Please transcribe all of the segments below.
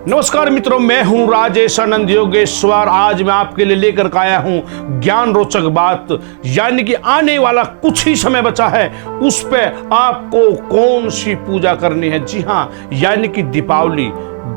नमस्कार मित्रों, मैं हूं राजेश आनंद योगेश्वर। आज मैं आपके लिए लेकर आया हूं ज्ञान रोचक बात, यानी कि आने वाला कुछ ही समय बचा है, उस पे आपको कौन सी पूजा करनी है। जी हां, यानी कि दीपावली,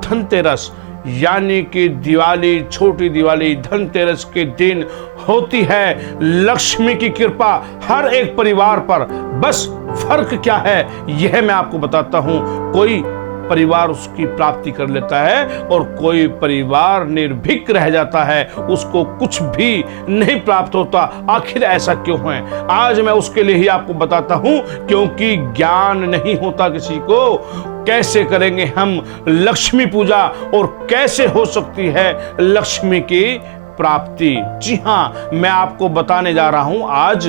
धनतेरस, यानी कि दिवाली, छोटी दिवाली, धनतेरस के दिन होती है लक्ष्मी की कृपा हर एक परिवार पर। बस फर्क क्या है यह मैं आपको बताता हूं। कोई परिवार उसकी प्राप्ति कर लेता है और कोई परिवार निर्भीक रह जाता है, उसको कुछ भी नहीं प्राप्त होता। आखिर ऐसा क्यों है, आज मैं उसके लिए ही आपको बताता हूं, क्योंकि ज्ञान नहीं होता किसी को। कैसे करेंगे हम लक्ष्मी पूजा और कैसे हो सकती है लक्ष्मी की प्राप्ति। जी हां, मैं आपको बताने जा रहा हूं आज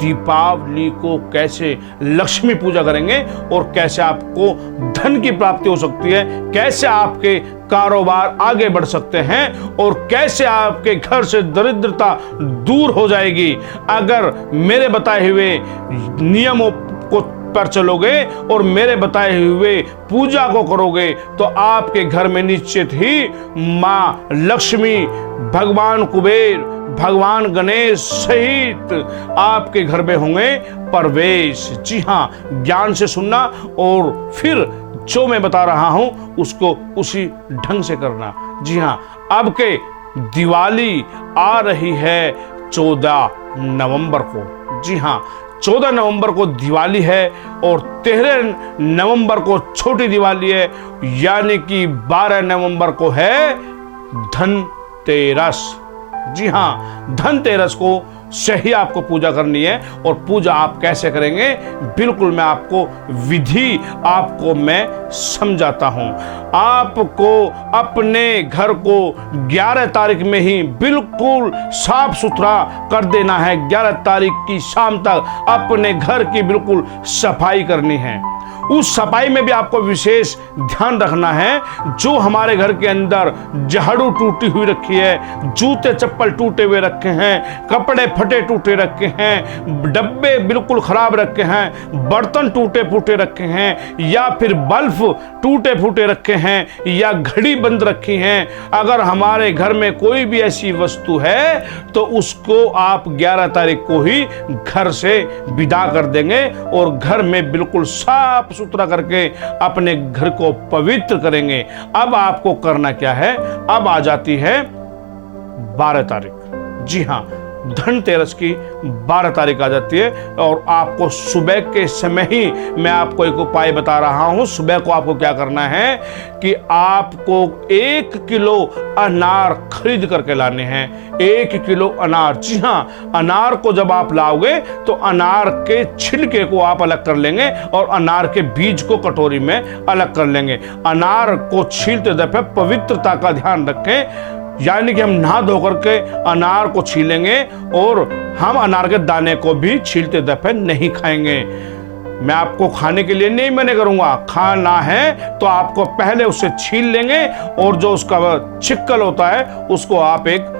दीपावली को कैसे लक्ष्मी पूजा करेंगे और कैसे आपको धन की प्राप्ति हो सकती है, कैसे आपके कारोबार आगे बढ़ सकते हैं और कैसे आपके घर से दरिद्रता दूर हो जाएगी। अगर मेरे बताए हुए नियमों को पर चलोगे और मेरे बताए हुए पूजा को करोगे तो आपके घर में निश्चित ही माँ लक्ष्मी, भगवान कुबेर, भगवान गणेश सहित आपके घर में होंगे प्रवेश। जी हाँ, ज्ञान से सुनना और फिर जो मैं बता रहा हूं उसको उसी ढंग से करना। जी हाँ, अब के दिवाली आ रही है 14 नवंबर को। जी हाँ, 14 नवंबर को दिवाली है और 13 नवंबर को छोटी दिवाली है, यानी कि 12 नवंबर को है धनतेरस। जी हाँ, धनतेरस को सही आपको पूजा करनी है। और पूजा आप कैसे करेंगे, बिल्कुल मैं आपको विधि आपको मैं समझाता हूं। आपको अपने घर को 11 तारीख में ही बिल्कुल साफ सुथरा कर देना है। 11 तारीख की शाम तक अपने घर की बिल्कुल सफाई करनी है। उस सफाई में भी आपको विशेष ध्यान रखना है। जो हमारे घर के अंदर झाड़ू टूटी हुई रखी है, जूते चप्पल टूटे हुए रखे हैं, कपड़े फटे टूटे रखे हैं, डब्बे बिल्कुल खराब रखे हैं, बर्तन टूटे फूटे रखे हैं, या फिर बल्ब टूटे फूटे रखे हैं, या घड़ी बंद रखी हैं, अगर हमारे घर में कोई भी ऐसी वस्तु है तो उसको आप 11 तारीख को ही घर से विदा कर देंगे और घर में बिल्कुल साफ सुथरा करके अपने घर को पवित्र करेंगे। अब आपको करना क्या है, अब आ जाती है 12 तारीख। जी हां, धनतेरस की 12 तारीख आ जाती है और आपको सुबह के समय ही मैं आपको एक उपाय बता रहा हूं। सुबह को आपको क्या करना है कि आपको 1 किलो अनार खरीद करके लाने हैं। 1 किलो अनार। जी हां, अनार को जब आप लाओगे तो अनार के छिलके को आप अलग कर लेंगे और अनार के बीज को कटोरी में अलग कर लेंगे। अनार को छीलते दफे पवित्रता का ध्यान रखें, यानी कि हम नहा धो करके अनार को छीलेंगे और हम अनार के दाने को भी छीलते दफे नहीं खाएंगे। मैं आपको खाने के लिए नहीं मना करूंगा, खाना है तो आपको पहले उसे छील लेंगे और जो उसका छिक्कल होता है उसको आप एक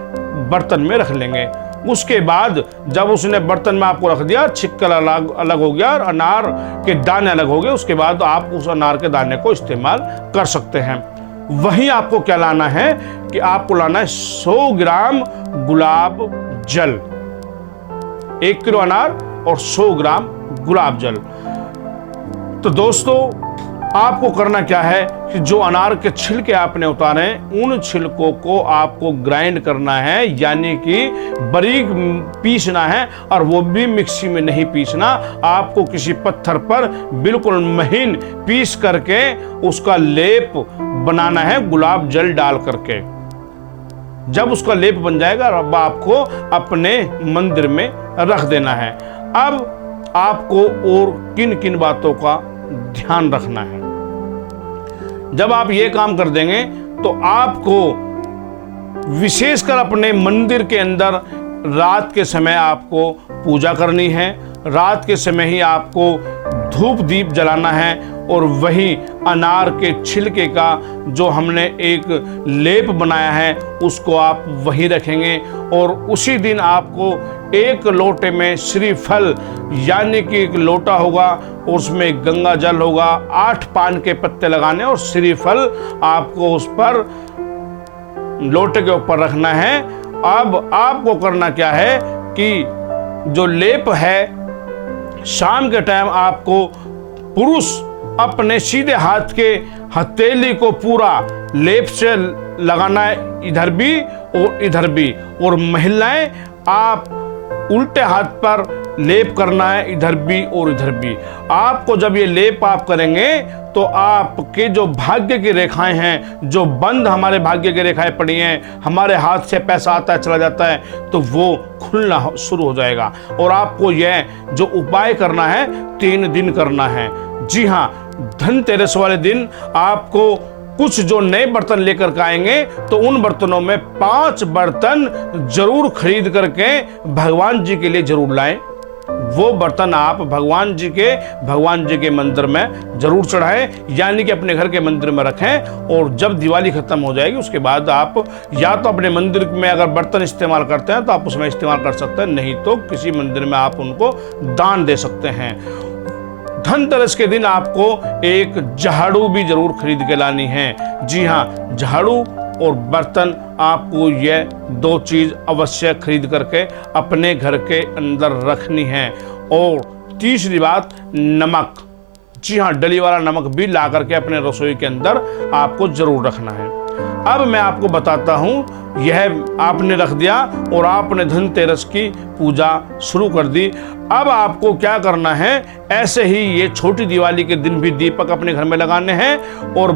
बर्तन में रख लेंगे। उसके बाद जब उसने बर्तन में आपको रख दिया, छिक्कल अलग हो गया और अनार के दाने अलग हो गए, उसके बाद आप उस अनार के दाने को इस्तेमाल कर सकते हैं। वहीं आपको क्या लाना है कि आपको लाना है 100 ग्राम गुलाब जल। 1 किलो अनार और 100 ग्राम गुलाब जल। तो दोस्तों, आपको करना क्या है कि जो अनार के छिलके आपने उतारे उन छिलकों को आपको ग्राइंड करना है, यानी कि बारीक पीसना है, और वो भी मिक्सी में नहीं पीसना, आपको किसी पत्थर पर बिल्कुल महीन पीस करके उसका लेप बनाना है गुलाब जल डाल करके। जब उसका लेप बन जाएगा अब आपको अपने मंदिर में रख देना है। अब आपको और किन किन बातों का ध्यान रखना है। जब आप ये काम कर देंगे तो आपको विशेषकर अपने मंदिर के अंदर रात के समय आपको पूजा करनी है। रात के समय ही आपको धूप दीप जलाना है और वही अनार के छिलके का जो हमने एक लेप बनाया है उसको आप वहीं रखेंगे और उसी दिन आपको एक लोटे में श्रीफल यानी कि एक लोटा होगा, उसमें गंगा जल होगा, 8 पान के पत्ते लगाने और श्रीफल आपको उस पर लोटे के ऊपर रखना है। अब आपको करना क्या है कि जो लेप है शाम के टाइम आपको पुरुष अपने सीधे हाथ के हथेली को पूरा लेप से लगाना है, इधर भी और इधर भी, और महिलाएं आप उल्टे हाथ पर लेप करना है, इधर भी और इधर भी। आपको जब ये लेप आप करेंगे तो आपके जो भाग्य की रेखाएं हैं, जो बंद हमारे भाग्य की रेखाएं पड़ी हैं, हमारे हाथ से पैसा आता है चला जाता है, तो वो खुलना शुरू हो जाएगा। और आपको यह जो उपाय करना है 3 दिन करना है। जी हाँ, धनतेरस वाले दिन आपको कुछ जो नए बर्तन लेकर के आएंगे तो उन बर्तनों में 5 बर्तन जरूर खरीद करके भगवान जी के लिए जरूर लाएं। वो बर्तन आप भगवान जी के मंदिर में जरूर चढ़ाएं, यानी कि अपने घर के मंदिर में रखें। और जब दिवाली खत्म हो जाएगी उसके बाद आप या तो अपने मंदिर में अगर बर्तन इस्तेमाल करते हैं तो आप उसमें इस्तेमाल कर सकते हैं, नहीं तो किसी मंदिर में आप उनको दान दे सकते हैं। धनतेरस के दिन आपको एक झाड़ू भी जरूर खरीद के लानी है। जी हाँ, झाड़ू और बर्तन आपको यह 2 चीज अवश्य खरीद करके अपने घर के अंदर रखनी है। और तीसरी बात, नमक। जी हाँ, डली वाला नमक भी ला करके अपने रसोई के अंदर आपको जरूर रखना है। अब मैं आपको बताता हूँ, यह आपने रख दिया और आपने धनतेरस की पूजा शुरू कर दी। अब आपको क्या करना है, ऐसे ही ये छोटी दिवाली के दिन भी दीपक अपने घर में लगाने हैं और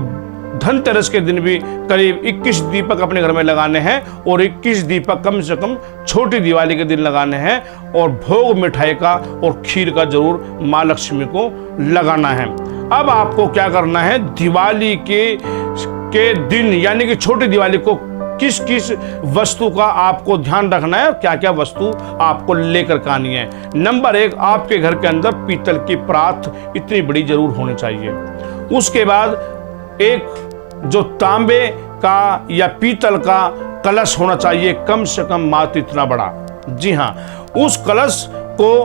धनतेरस के दिन भी करीब 21 दीपक अपने घर में लगाने हैं और 21 दीपक कम से कम छोटी दिवाली के दिन लगाने हैं। और भोग मिठाई का और खीर का जरूर माँ लक्ष्मी को लगाना है। अब आपको क्या करना है, दिवाली के दिन यानी कि छोटी दिवाली को किस किस वस्तु का आपको ध्यान रखना है और क्या क्या वस्तु आपको लेकर के आनी है। नंबर 1, आपके घर के अंदर पीतल की परात इतनी बड़ी जरूर होनी चाहिए। उसके बाद एक जो तांबे का या पीतल का कलश होना चाहिए, कम से कम मात्र इतना बड़ा। जी हाँ, उस कलश को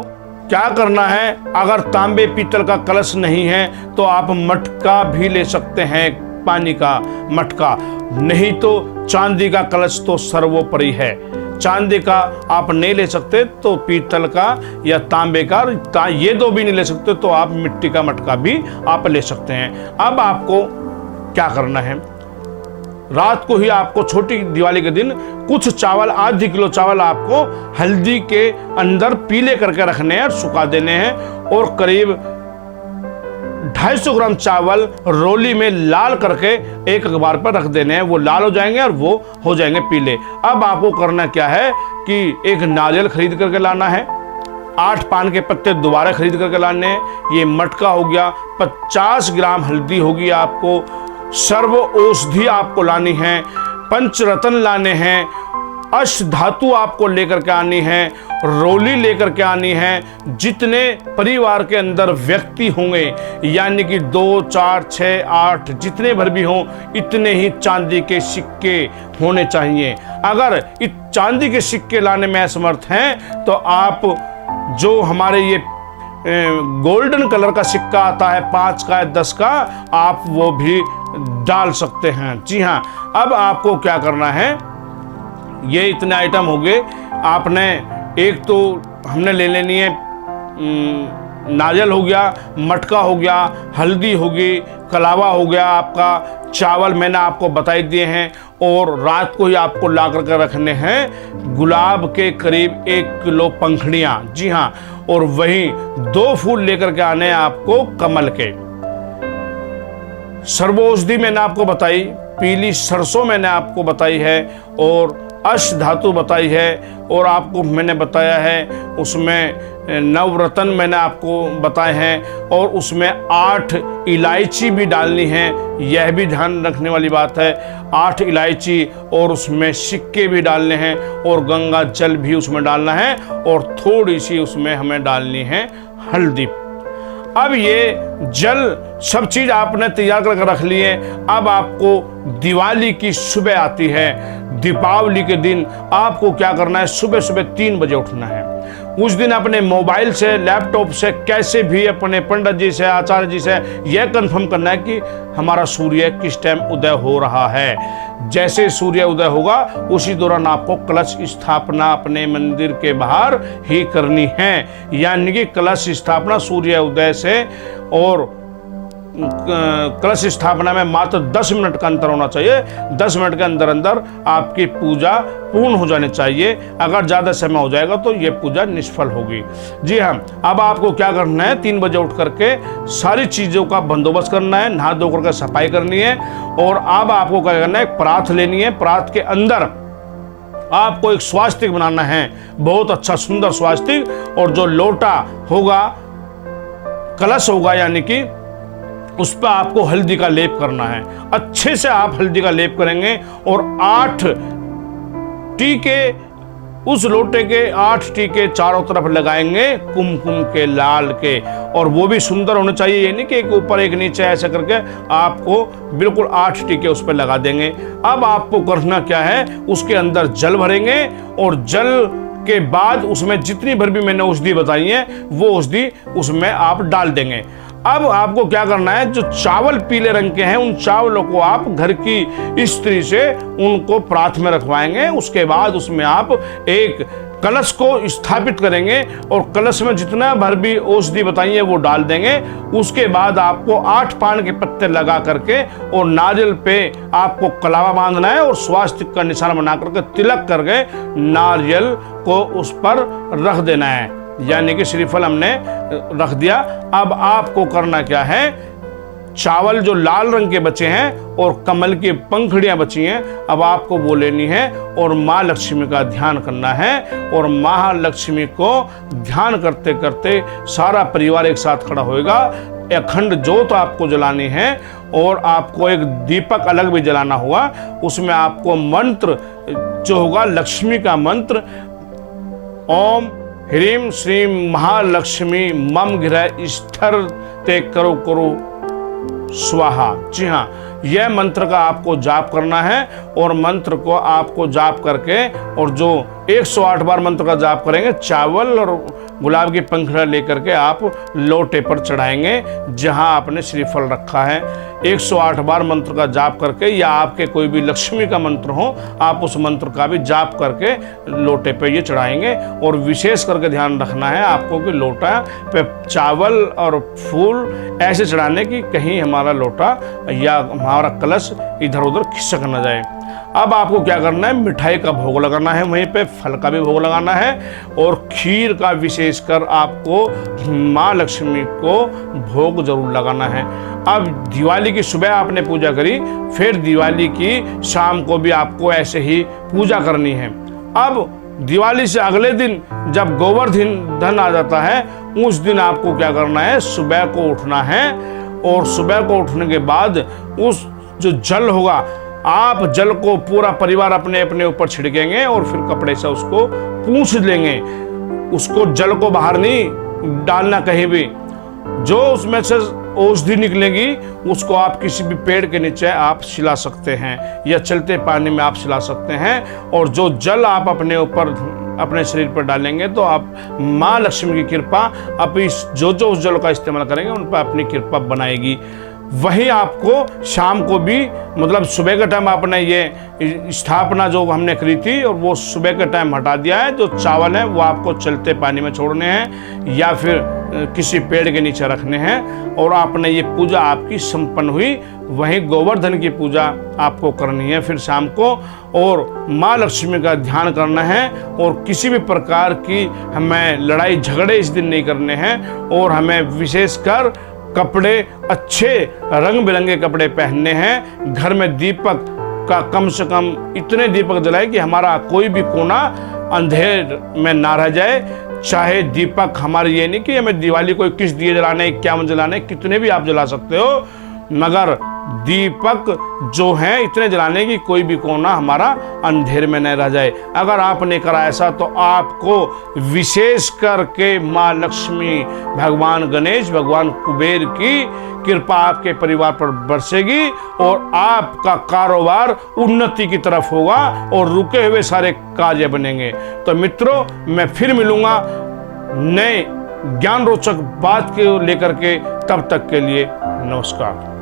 क्या करना है, अगर तांबे पीतल का कलश नहीं है तो आप मटका भी ले सकते हैं, पानी का मटका, नहीं तो चांदी का कलश तो सर्वोपरि है। चांदी का आप नहीं ले सकते तो पीतल का या तांबे का, ये 2 भी नहीं ले सकते तो आप मिट्टी का मटका भी आप ले सकते हैं। अब आपको क्या करना है, रात को ही आपको छोटी दिवाली के दिन कुछ चावल, आधी किलो चावल आपको हल्दी के अंदर पीले करके रखने हैं, सुखा देने हैं। और करीब 250 ग्राम चावल रोली में लाल करके एक अखबार पर रख देने हैं। वो लाल हो जाएंगे और वो हो जाएंगे पीले। अब आपको करना क्या है कि एक नारियल खरीद करके लाना है, 8 पान के पत्ते दोबारा खरीद करके लाने हैं, ये मटका हो गया, 50 ग्राम हल्दी होगी, आपको सर्व औषधि आपको लानी है, पंचरत्न लाने हैं, अष्ट धातु आपको लेकर के आनी है, रोली लेकर के आनी है। जितने परिवार के अंदर व्यक्ति होंगे यानी कि 2, 4, 6, 8 जितने भर भी हों, इतने ही चांदी के सिक्के होने चाहिए। अगर इस चांदी के सिक्के लाने में असमर्थ हैं तो आप जो हमारे ये गोल्डन कलर का सिक्का आता है 5 का या 10 का, आप वो भी डाल सकते हैं। जी हाँ, अब आपको क्या करना है, ये इतने आइटम हो गए। आपने एक तो हमने ले लेनी है, नारियल हो गया, मटका हो गया, हल्दी होगी, कलावा हो गया, आपका चावल मैंने आपको बताई दिए हैं। और रात को ही आपको ला करके रखने हैं गुलाब के करीब 1 किलो पंखड़ियाँ। जी हाँ, और वहीं 2 फूल लेकर के आने हैं आपको कमल के। सर्वौषधि मैंने आपको बताई, पीली सरसों मैंने आपको बताई है और अष्ट धातु बताई है। और आपको मैंने बताया है उसमें नवरत्न मैंने आपको बताए हैं और उसमें 8 इलायची भी डालनी है, यह भी ध्यान रखने वाली बात है। 8 इलायची और उसमें सिक्के भी डालने हैं और गंगा जल भी उसमें डालना है और थोड़ी सी उसमें हमें डालनी है हल्दी। अब ये जल सब चीज आपने तैयार करके रख लिए। अब आपको दिवाली की सुबह आती है, दीपावली के दिन आपको क्या करना है, सुबह सुबह 3 बजे उठना है। उस दिन अपने मोबाइल से, लैपटॉप से, कैसे भी अपने पंडित जी से, आचार्य जी से यह कंफर्म करना है कि हमारा सूर्य किस टाइम उदय हो रहा है। जैसे सूर्य उदय होगा उसी दौरान आपको कलश स्थापना अपने मंदिर के बाहर ही करनी है। यानी कि कलश स्थापना सूर्य उदय से और कलश स्थापना में मात्र 10 मिनट का अंतर होना चाहिए। 10 मिनट के अंदर अंदर आपकी पूजा पूर्ण हो जानी चाहिए। अगर ज़्यादा समय हो जाएगा तो ये पूजा निष्फल होगी। जी हाँ, अब आपको क्या करना है, 3 बजे उठ करके सारी चीज़ों का बंदोबस्त करना है, नहा धो करके सफाई करनी है। और अब आपको क्या करना है, एक परात लेनी है। परात के अंदर आपको एक स्वास्तिक बनाना है, बहुत अच्छा सुंदर स्वास्तिक। और जो लोटा होगा, कलश होगा, यानी कि उस पर आपको हल्दी का लेप करना है। अच्छे से आप हल्दी का लेप करेंगे और 8 टीके, उस लोटे के 8 टीके चारों तरफ लगाएंगे कुमकुम के, लाल के। और वो भी सुंदर होने चाहिए, ये नहीं कि एक ऊपर एक नीचे ऐसे करके, आपको बिल्कुल 8 टीके उस पर लगा देंगे। अब आपको करना क्या है, उसके अंदर जल भरेंगे और जल के बाद उसमें जितनी भर भी मैंने औषधि बताई है वो औषधि उसमें आप डाल देंगे। अब आपको क्या करना है, जो चावल पीले रंग के हैं उन चावलों को आप घर की स्त्री से उनको प्रात में रखवाएंगे। उसके बाद उसमें आप एक कलश को स्थापित करेंगे और कलश में जितना भर भी औषधि बताई है वो डाल देंगे। उसके बाद आपको 8 पान के पत्ते लगा करके और नारियल पे आपको कलावा बांधना है और स्वास्तिक का निशान बना करके तिलक करके नारियल को उस पर रख देना है। यानी कि श्रीफल हमने रख दिया। अब आपको करना क्या है, चावल जो लाल रंग के बचे हैं और कमल की पंखुड़ियां बची हैं, अब आपको वो लेनी है और माँ लक्ष्मी का ध्यान करना है। और महालक्ष्मी को ध्यान करते करते सारा परिवार एक साथ खड़ा होएगा। अखंड ज्योत आपको जलानी है और आपको एक दीपक अलग भी जलाना होगा। उसमें आपको मंत्र जो होगा, लक्ष्मी का मंत्र, ओम ह्रीं श्रीं महालक्ष्मी मम गृह स्थिर ते करो करो स्वाहा। जी हाँ, यह मंत्र का आपको जाप करना है। और मंत्र को आपको जाप करके, और जो 108 बार मंत्र का जाप करेंगे, चावल और गुलाब की पंखुड़ियां लेकर के आप लोटे पर चढ़ाएंगे जहां आपने श्रीफल रखा है। 108 बार मंत्र का जाप करके, या आपके कोई भी लक्ष्मी का मंत्र हो, आप उस मंत्र का भी जाप करके लोटे पे ये चढ़ाएंगे। और विशेष करके ध्यान रखना है आपको कि लोटा पे चावल और फूल ऐसे चढ़ाने की कहीं हमारा लोटा या हमारा कलश इधर उधर खिसक न जाए। अब आपको क्या करना है, मिठाई का भोग लगाना है, वहीं पे फल का भी भोग लगाना है। और खीर का विशेषकर आपको माँ लक्ष्मी को भोग जरूर लगाना है। अब दिवाली की सुबह आपने पूजा करी, फिर दिवाली की शाम को भी आपको ऐसे ही पूजा करनी है। अब दिवाली से अगले दिन जब गोवर्धन आ जाता है, उस दिन आपको क्या करना है, सुबह को उठना है। और सुबह को उठने के बाद उस जो जल होगा, आप जल को पूरा परिवार अपने अपने ऊपर छिड़केंगे और फिर कपड़े से उसको पूंछ लेंगे। उसको जल को बाहर नहीं डालना कहीं भी। जो उसमें से औषधि निकलेगी उसको आप किसी भी पेड़ के नीचे आप छिला सकते हैं या चलते पानी में आप छिला सकते हैं। और जो जल आप अपने ऊपर अपने शरीर पर डालेंगे तो आप माँ लक्ष्मी की कृपा, आप इस जो उस जल का इस्तेमाल करेंगे उन पर अपनी कृपा बनाएगी। वही आपको शाम को भी, मतलब सुबह के टाइम आपने ये स्थापना जो हमने करी थी और वो सुबह के टाइम हटा दिया है। जो चावल है वो आपको चलते पानी में छोड़ने हैं या फिर किसी पेड़ के नीचे रखने हैं। और आपने ये पूजा आपकी संपन्न हुई। वहीं गोवर्धन की पूजा आपको करनी है फिर शाम को, और माँ लक्ष्मी का ध्यान करना है। और किसी भी प्रकार की हमें लड़ाई झगड़े इस दिन नहीं करने हैं। और हमें विशेषकर कपड़े अच्छे रंग बिरंगे कपड़े पहनने हैं। घर में दीपक का कम से कम इतने दीपक जलाए कि हमारा कोई भी कोना अंधेर में ना रह जाए। चाहे दीपक हमारे, ये नहीं कि हमें दिवाली को 21 दिए जलाने, 51 जलाने, कितने भी आप जला सकते हो, मगर दीपक जो हैं इतने जलाने की कोई भी कोना हमारा अंधेर में न रह जाए। अगर आपने करा ऐसा तो आपको विशेष करके माँ लक्ष्मी, भगवान गणेश, भगवान कुबेर की कृपा आपके परिवार पर बरसेगी और आपका कारोबार उन्नति की तरफ होगा और रुके हुए सारे कार्य बनेंगे। तो मित्रों, मैं फिर मिलूंगा नए ज्ञान रोचक बात के लेकर के, तब तक के लिए नमस्कार।